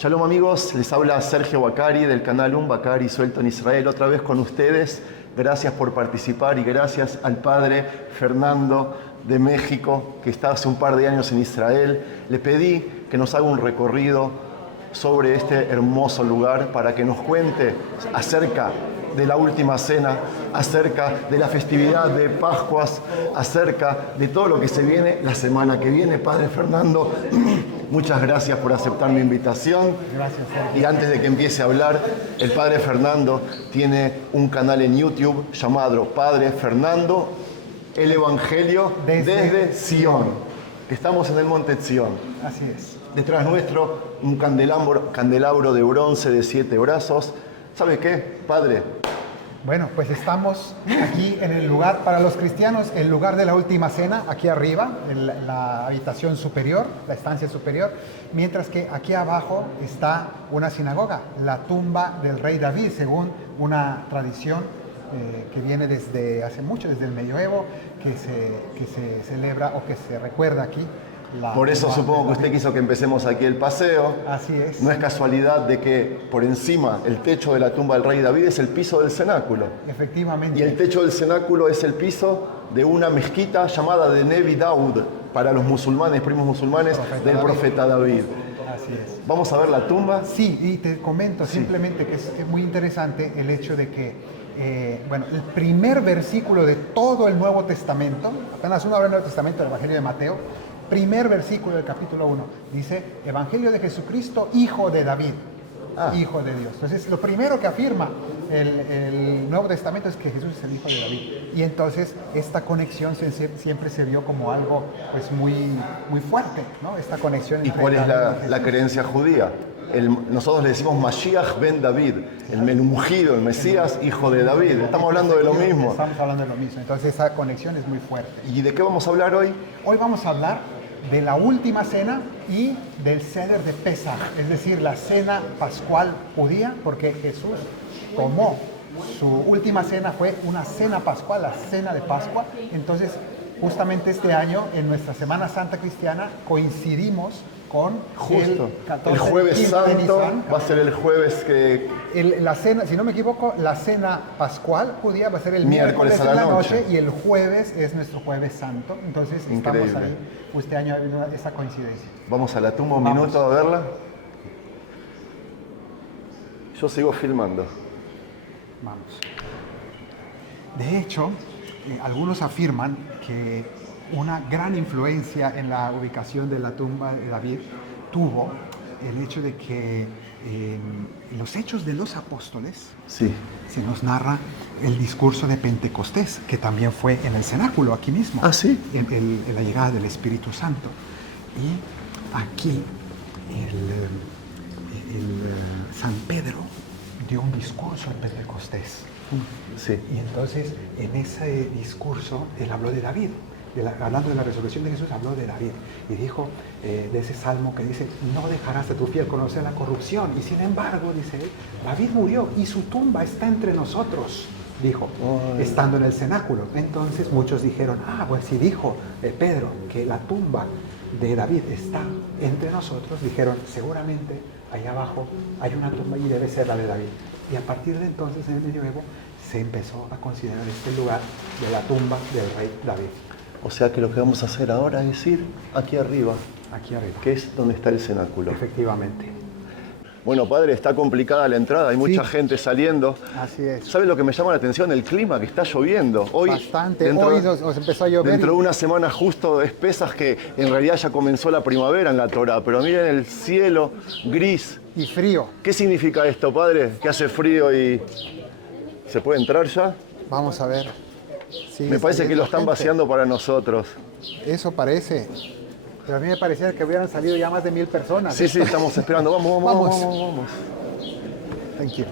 Shalom amigos, les habla Sergio Bacari del canal Bacari Suelto en Israel, otra vez con ustedes. Gracias por participar y gracias al padre Fernando de México, que está hace un par de años en Israel. Le pedí que nos haga un recorrido sobre este hermoso lugar para que nos cuente acerca de la última cena, acerca de la festividad de Pascuas, acerca de todo lo que se viene la semana que viene. Padre Fernando, muchas gracias por aceptar mi invitación. Gracias, Sergio. Y antes de que empiece a hablar, el Padre Fernando tiene un canal en YouTube llamado Padre Fernando, el Evangelio desde Sion. Estamos en el Monte Sion. Así es. Detrás nuestro, un candelabro de bronce de 7 brazos. ¿Sabe qué, Padre? Bueno, pues estamos aquí en el lugar, para los cristianos, el lugar de la última cena, aquí arriba, en la habitación superior, la estancia superior, mientras que aquí abajo está una sinagoga, la tumba del rey David, según una tradición que viene desde hace mucho, desde el medioevo, que se celebra o que se recuerda aquí. Por eso supongo que usted quiso que empecemos aquí el paseo. Así es. No es casualidad de que por encima, el techo de la tumba del rey David es el piso del cenáculo. Efectivamente. Y el techo del cenáculo es el piso de una mezquita llamada de Nevi Daud, para los musulmanes, primos musulmanes del profeta David. Así es. ¿Vamos a ver la tumba? Sí, y te comento simplemente que es muy interesante el hecho de que el primer versículo de todo el Nuevo Testamento, apenas uno abre el Nuevo Testamento, el Evangelio de Mateo, primer versículo del capítulo 1, dice, Evangelio de Jesucristo, Hijo de David, Hijo de Dios. Entonces, lo primero que afirma el Nuevo Testamento es que Jesús es el Hijo de David. Y entonces, esta conexión siempre se vio como algo pues muy, muy fuerte, ¿no? Esta conexión. ¿Y cuál es la creencia judía? Nosotros le decimos Mashiach ben David, el ungido, el Mesías, hijo de David. Estamos hablando de lo mismo. Estamos hablando de lo mismo. Entonces, esa conexión es muy fuerte. ¿Y de qué vamos a hablar hoy? Hoy vamos a hablar de la última cena y del Seder de Pesach, es decir, la cena pascual judía, porque Jesús tomó su última cena, fue una cena pascual, la cena de Pascua. Entonces, justamente este año, en nuestra Semana Santa Cristiana, coincidimos con el Jueves Santo. Va a ser el jueves que... la cena, si no me equivoco, la cena pascual judía va a ser el miércoles a la noche. Y el jueves es nuestro Jueves Santo. Entonces Increíble. Estamos ahí. Este año ha habido esa coincidencia. Vamos a la tumba un minuto a verla. Yo sigo filmando. Vamos. De hecho, algunos afirman que una gran influencia en la ubicación de la tumba de David tuvo el hecho de que en los Hechos de los Apóstoles se nos narra el discurso de Pentecostés, que también fue en el cenáculo, aquí mismo, en la llegada del Espíritu Santo. Y aquí San Pedro dio un discurso en Pentecostés. Y entonces en ese discurso él habló de David. Hablando de la resurrección de Jesús, habló de David y dijo de ese salmo que dice, no dejarás a tu fiel conocer la corrupción, y sin embargo, dice él, David murió y su tumba está entre nosotros, dijo, estando en el cenáculo. Entonces muchos dijeron, pues si dijo Pedro que la tumba de David está entre nosotros, dijeron, seguramente ahí abajo hay una tumba y debe ser la de David. Y a partir de entonces, en el medioevo, se empezó a considerar este lugar de la tumba del rey David. O sea que lo que vamos a hacer ahora es ir aquí arriba. Aquí arriba. Que es donde está el cenáculo. Efectivamente. Bueno, padre, está complicada la entrada, hay mucha gente saliendo. Así es. ¿Sabe lo que me llama la atención? El clima, que está lloviendo. Hoy, bastante. Hoy nos empezó a llover. Dentro de una semana justo es Pesaj, que en realidad ya comenzó la primavera en la Torá. Pero miren el cielo gris. Y frío. ¿Qué significa esto, padre? Que hace frío y... ¿Se puede entrar ya? Vamos a ver. Me parece que lo están vaciando para nosotros. Eso parece. Pero a mí me parecía que hubieran salido ya más de 1000 personas. Sí, estamos esperando. Vamos. Thank you.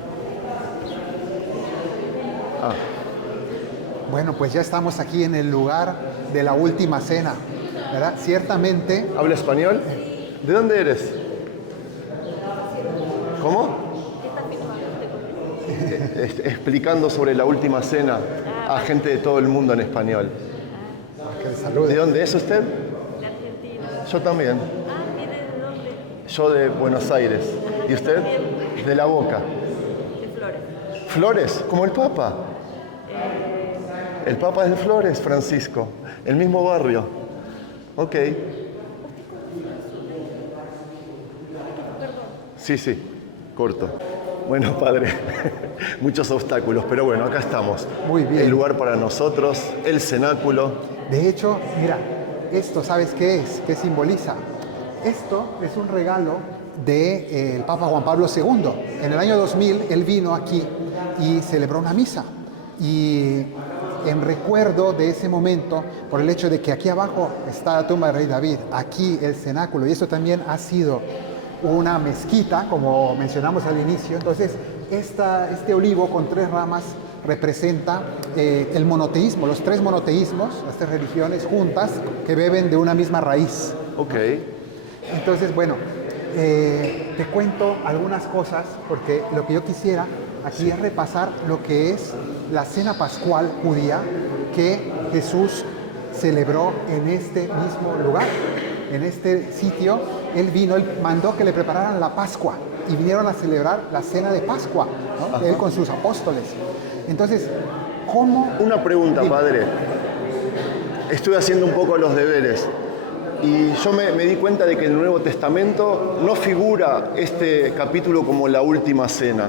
Bueno, pues ya estamos aquí en el lugar de la última cena, ¿verdad? Ciertamente... ¿Habla español? ¿De dónde eres? ¿Cómo? Explicando sobre la última cena a gente de todo el mundo en español. Que le salude. ¿De dónde es usted? De Argentina. Yo también. ¿Viene de dónde? Yo de Buenos Aires. ¿Y usted? De La Boca. De Flores. ¿Flores? ¿Como el Papa? El Papa es de Flores, Francisco. El mismo barrio. Ok. Sí, corto. Bueno, padre, muchos obstáculos, pero bueno, acá estamos. Muy bien. El lugar para nosotros, el cenáculo. De hecho, mira, esto, ¿sabes qué es? ¿Qué simboliza? Esto es un regalo del Papa Juan Pablo II. En el año 2000, él vino aquí y celebró una misa. Y en recuerdo de ese momento, por el hecho de que aquí abajo está la tumba del rey David, aquí el cenáculo, y esto también ha sido una mezquita, como mencionamos al inicio. Entonces, este olivo con 3 ramas representa el monoteísmo, los 3 monoteísmos, las 3 religiones juntas que beben de una misma raíz. Ok. Entonces, bueno, te cuento algunas cosas, porque lo que yo quisiera aquí es repasar lo que es la cena pascual judía que Jesús celebró en este mismo lugar, en este sitio. Él vino, él mandó que le prepararan la Pascua y vinieron a celebrar la cena de Pascua, ¿no? Él con sus apóstoles. Entonces, ¿cómo? Una pregunta, padre. Estuve haciendo un poco los deberes y yo me di cuenta de que en el Nuevo Testamento no figura este capítulo como la última cena.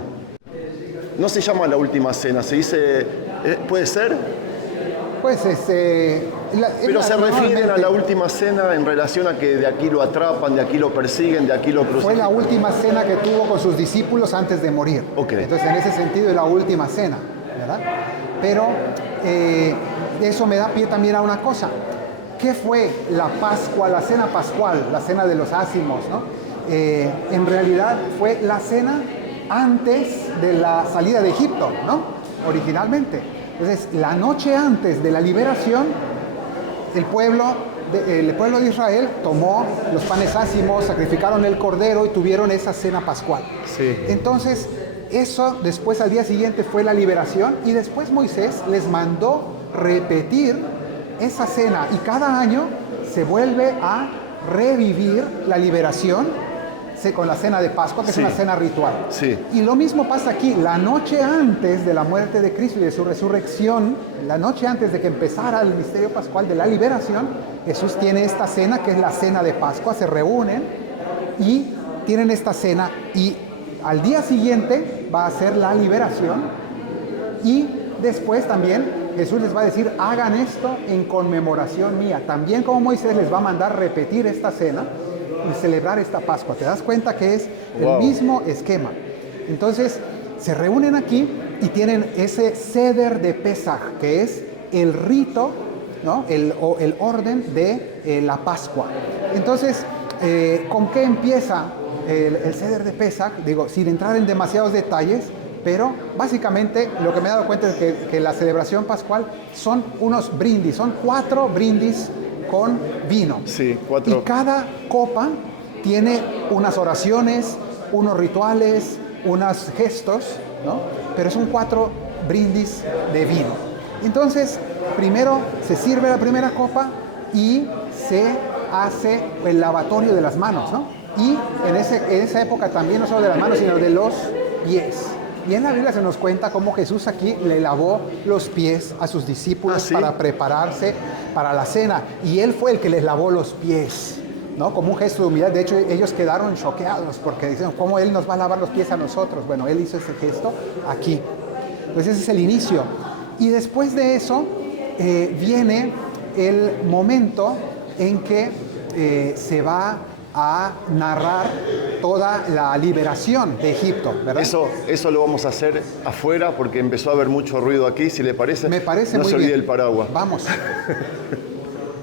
No se llama la última cena, se dice, ¿puede ser? Pues pero se refieren a la última cena en relación a que de aquí lo atrapan, de aquí lo persiguen, de aquí lo crucifican. Fue la última cena que tuvo con sus discípulos antes de morir. Okay. Entonces, en ese sentido, es la última cena, ¿verdad? Pero eso me da pie también a una cosa. ¿Qué fue la Pascua, la cena pascual, la cena de los ácimos, ¿no? En realidad fue la cena antes de la salida de Egipto, ¿no? Originalmente. Entonces, la noche antes de la liberación, el pueblo de Israel tomó los panes ácimos, sacrificaron el cordero y tuvieron esa cena pascual. Sí. Entonces, eso después al día siguiente fue la liberación y después Moisés les mandó repetir esa cena y cada año se vuelve a revivir la liberación con la cena de Pascua, que es una cena ritual. Sí. Y lo mismo pasa aquí, la noche antes de la muerte de Cristo y de su resurrección, la noche antes de que empezara el misterio pascual de la liberación, Jesús tiene esta cena que es la cena de Pascua, se reúnen y tienen esta cena y al día siguiente va a ser la liberación y después también Jesús les va a decir, hagan esto en conmemoración mía. También como Moisés les va a mandar repetir esta cena y celebrar esta Pascua. ¿Te das cuenta que es el mismo esquema? Entonces, se reúnen aquí y tienen ese Seder de Pesaj, que es el rito, ¿no? el orden de la Pascua. Entonces, ¿con qué empieza el Seder de Pesaj? Digo, sin entrar en demasiados detalles, pero básicamente lo que me he dado cuenta es que la celebración pascual son unos brindis, son 4 brindis con vino. Sí, 4. Y cada copa tiene unas oraciones, unos rituales, unos gestos, ¿no? Pero son 4 brindis de vino. Entonces, primero se sirve la primera copa y se hace el lavatorio de las manos, ¿no? Y en esa época también no solo de las manos, sino de los pies. Y en la Biblia se nos cuenta cómo Jesús aquí le lavó los pies a sus discípulos para prepararse para la cena. Y Él fue el que les lavó los pies, ¿no? Como un gesto de humildad. De hecho, ellos quedaron choqueados porque dicen, ¿cómo Él nos va a lavar los pies a nosotros? Bueno, Él hizo ese gesto aquí. Entonces ese es el inicio. Y después de eso viene el momento en que se va a narrar toda la liberación de Egipto, ¿verdad? Eso lo vamos a hacer afuera porque empezó a haber mucho ruido aquí, si le parece. Me parece muy bien. No se olvide el paraguas. Vamos.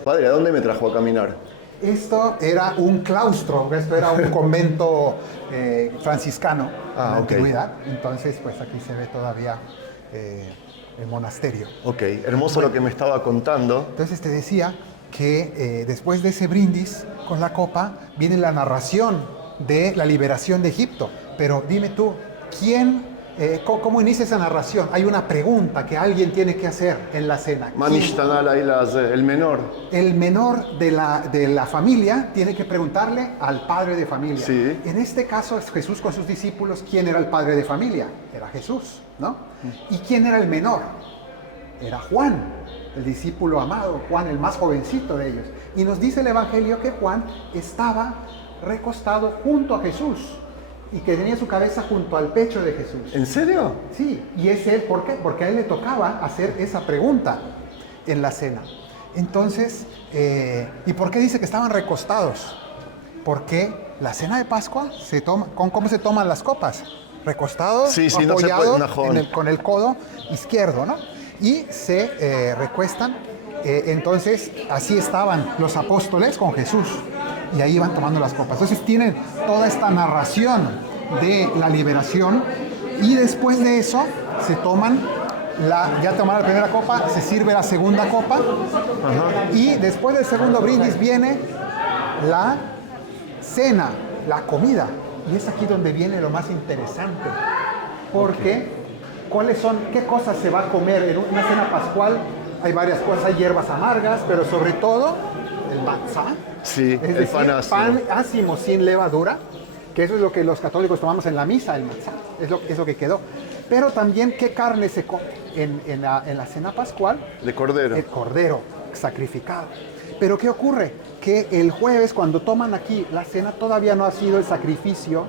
Padre, ¿a dónde me trajo a caminar? Esto era un claustro, esto era un convento franciscano en la antigüedad. Entonces, pues aquí se ve todavía el monasterio. Ok, hermoso lo que me estaba contando. Entonces te decía que después de ese brindis con la copa viene la narración de la liberación de Egipto. Pero dime tú, ¿quién ¿Cómo inicia esa narración? Hay una pregunta que alguien tiene que hacer en la cena. El menor. El menor de la familia tiene que preguntarle al padre de familia. Sí. En este caso, Jesús con sus discípulos, ¿quién era el padre de familia? Era Jesús, ¿no? ¿Y quién era el menor? Era Juan, el discípulo amado, Juan, el más jovencito de ellos. Y nos dice el Evangelio que Juan estaba recostado junto a Jesús y que tenía su cabeza junto al pecho de Jesús. ¿En serio? Sí, y es él, ¿por qué? Porque a él le tocaba hacer esa pregunta en la cena. Entonces, ¿y por qué dice que estaban recostados? Porque la cena de Pascua se toma, ¿cómo se toman las copas? Recostados, sí, apoyados no con el codo izquierdo, ¿no? Y se recuestan. Entonces, así estaban los apóstoles con Jesús. Y ahí van tomando las copas. Entonces tienen toda esta narración de la liberación. Y después de eso, se toman, ya tomaron la primera copa, se sirve la segunda copa. Ajá. Y después del segundo brindis viene la cena, la comida. Y es aquí donde viene lo más interesante. Porque, ¿qué cosas se va a comer en una cena pascual? Hay varias cosas, hay hierbas amargas, pero sobre todo el matzá. Sí, es decir, pan ácimo sin levadura, que eso es lo que los católicos tomamos en la misa, el matzá, es lo que quedó. Pero también, ¿qué carne se come en la cena pascual? De cordero. El cordero sacrificado. Pero ¿qué ocurre? Que el jueves, cuando toman aquí la cena, todavía no ha sido el sacrificio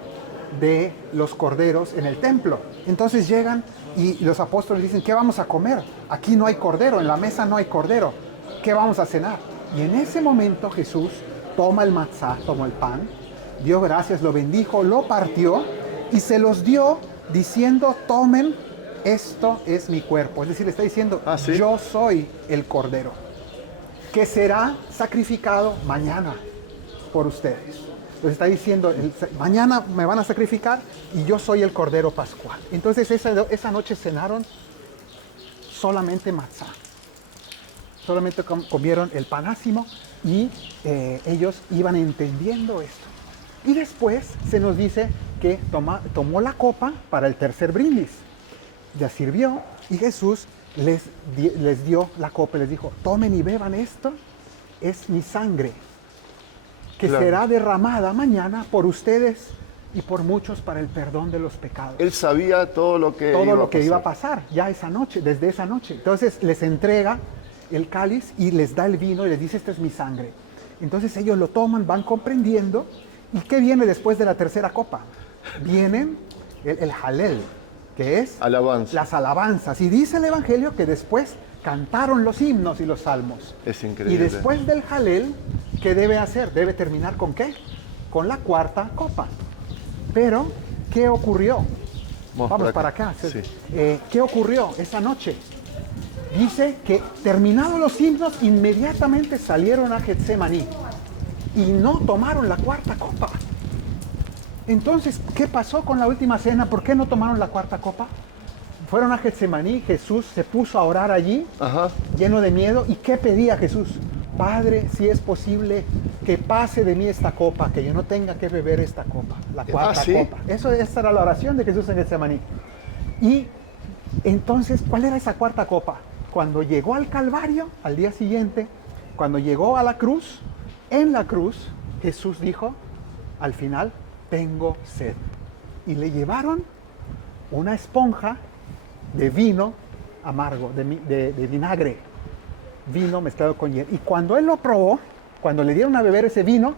de los corderos en el templo. Entonces llegan y los apóstoles dicen, ¿qué vamos a comer? Aquí no hay cordero, en la mesa no hay cordero. ¿Qué vamos a cenar? Y en ese momento Jesús toma el matzá, tomó el pan, dio gracias, lo bendijo, lo partió y se los dio diciendo, tomen, esto es mi cuerpo. Es decir, le está diciendo, ¿sí? Yo soy el cordero, que será sacrificado mañana por ustedes. Entonces está diciendo, mañana me van a sacrificar y yo soy el cordero pascual. Entonces esa noche cenaron solamente matzá. Solamente comieron el pan ácimo y ellos iban entendiendo esto. Y después se nos dice que tomó la copa para el tercer brindis. Ya sirvió y Jesús les dio la copa y les dijo, tomen y beban esto, es mi sangre, que será derramada mañana por ustedes y por muchos para el perdón de los pecados. Él sabía todo lo que iba a pasar ya esa noche, desde esa noche. Entonces les entrega el cáliz y les da el vino y les dice, esta es mi sangre. Entonces ellos lo toman, van comprendiendo. ¿Y qué viene después de la tercera copa? Vienen el Halel, que es las alabanzas. Y dice el Evangelio que después cantaron los himnos y los salmos. Es increíble. Y después del Halel, ¿qué debe hacer? Debe terminar ¿con qué? Con la cuarta copa. Pero, ¿qué ocurrió? Vamos para acá. Sí. ¿Qué ocurrió esa noche? Dice que terminados los himnos, inmediatamente salieron a Getsemaní y no tomaron la cuarta copa. Entonces, ¿qué pasó con la última cena? ¿Por qué no tomaron la cuarta copa? Fueron a Getsemaní, Jesús se puso a orar allí, lleno de miedo. ¿Y qué pedía Jesús? Padre, si es posible, que pase de mí esta copa, que yo no tenga que beber esta copa, la cuarta copa. Esa era la oración de Jesús en Getsemaní. Y entonces, ¿cuál era esa cuarta copa? Cuando llegó al Calvario, al día siguiente, cuando llegó a la cruz, en la cruz, Jesús dijo, al final, tengo sed. Y le llevaron una esponja de vino amargo, de vinagre, vino mezclado con hiel. Y cuando él lo probó, cuando le dieron a beber ese vino,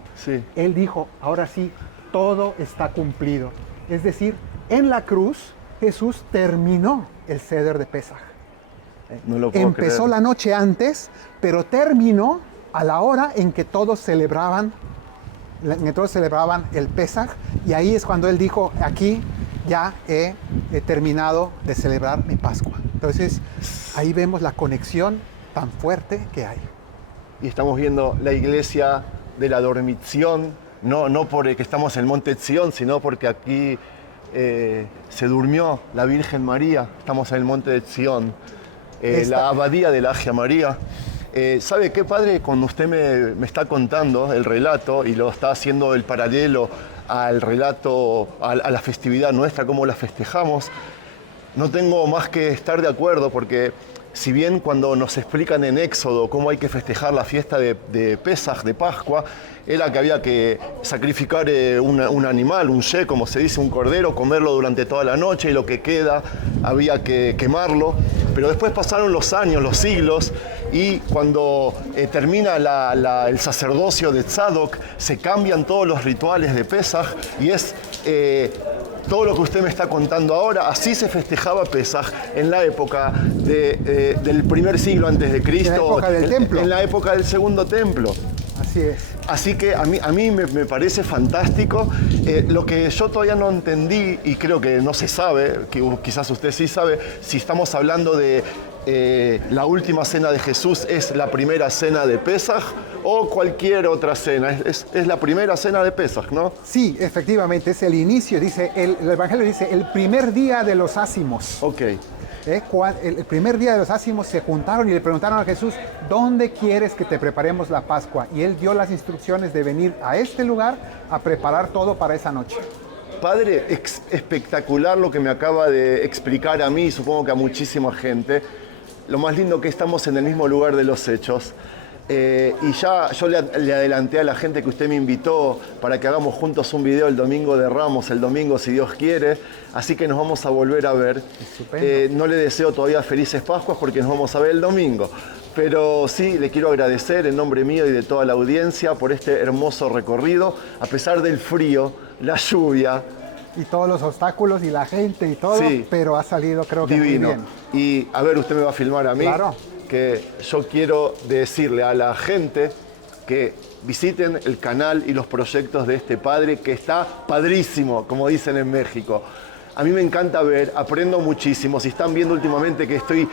él dijo, ahora sí, todo está cumplido. Es decir, en la cruz, Jesús terminó el Seder de Pesaj. Empezó la noche antes, pero terminó a la hora en que todos celebraban el Pesaj, y ahí es cuando él dijo, aquí ya he terminado de celebrar mi Pascua. Entonces, ahí vemos la conexión tan fuerte que hay. Y estamos viendo la iglesia de la dormición, no porque estamos en el Monte Sion, sino porque aquí se durmió la Virgen María. Estamos en el Monte de Sion, la abadía de la Agia María. ¿Sabe qué, padre? Cuando usted me está contando el relato y lo está haciendo el paralelo al relato, a la festividad nuestra, cómo la festejamos, No tengo más que estar de acuerdo porque si bien cuando nos explican en Éxodo cómo hay que festejar la fiesta de Pesaj, de Pascua, era que había que sacrificar un animal, un she, como se dice, un cordero, comerlo durante toda la noche y lo que queda había que quemarlo. Pero después pasaron los años, los siglos, y cuando termina el sacerdocio de Tzadok, se cambian todos los rituales de Pesaj y es... todo lo que usted me está contando ahora, así se festejaba Pesaj en la época del primer siglo antes de Cristo, en la época del templo, en la época del segundo templo. Así es. Así que a mí me parece fantástico. Lo que yo todavía no entendí, y creo que no se sabe, que quizás usted sí sabe, si estamos hablando de la última cena de Jesús, ¿es la primera cena de Pesaj o cualquier otra cena? Es la primera cena de Pesaj, ¿no? Sí, efectivamente, es el inicio, dice, el Evangelio dice, el primer día de los ácimos. Ok. El primer día de los ácimos se juntaron y le preguntaron a Jesús, ¿dónde quieres que te preparemos la Pascua? Y él dio las instrucciones de venir a este lugar a preparar todo para esa noche. Padre, espectacular lo que me acaba de explicar a mí y supongo que a muchísima gente. Lo más lindo que estamos en el mismo lugar de los hechos. Y ya yo le adelanté a la gente que usted me invitó para que hagamos juntos un video el domingo de Ramos, el domingo si Dios quiere, así que nos vamos a volver a ver. No le deseo todavía felices Pascuas porque nos vamos a ver el domingo, pero sí le quiero agradecer en nombre mío y de toda la audiencia por este hermoso recorrido, a pesar del frío, la lluvia. Y todos los obstáculos y la gente y todo, sí, pero ha salido creo que divino. Muy bien. Y a ver, usted me va a filmar a mí. Claro. Que yo quiero decirle a la gente que visiten el canal y los proyectos de este padre que está padrísimo, como dicen en México. A mí me encanta ver, aprendo muchísimo. Si están viendo últimamente que estoy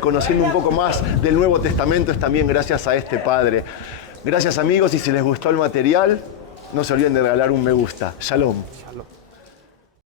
conociendo un poco más del Nuevo Testamento, es también gracias a este padre. Gracias amigos, y si les gustó el material, no se olviden de regalar un me gusta. Shalom. Shalom.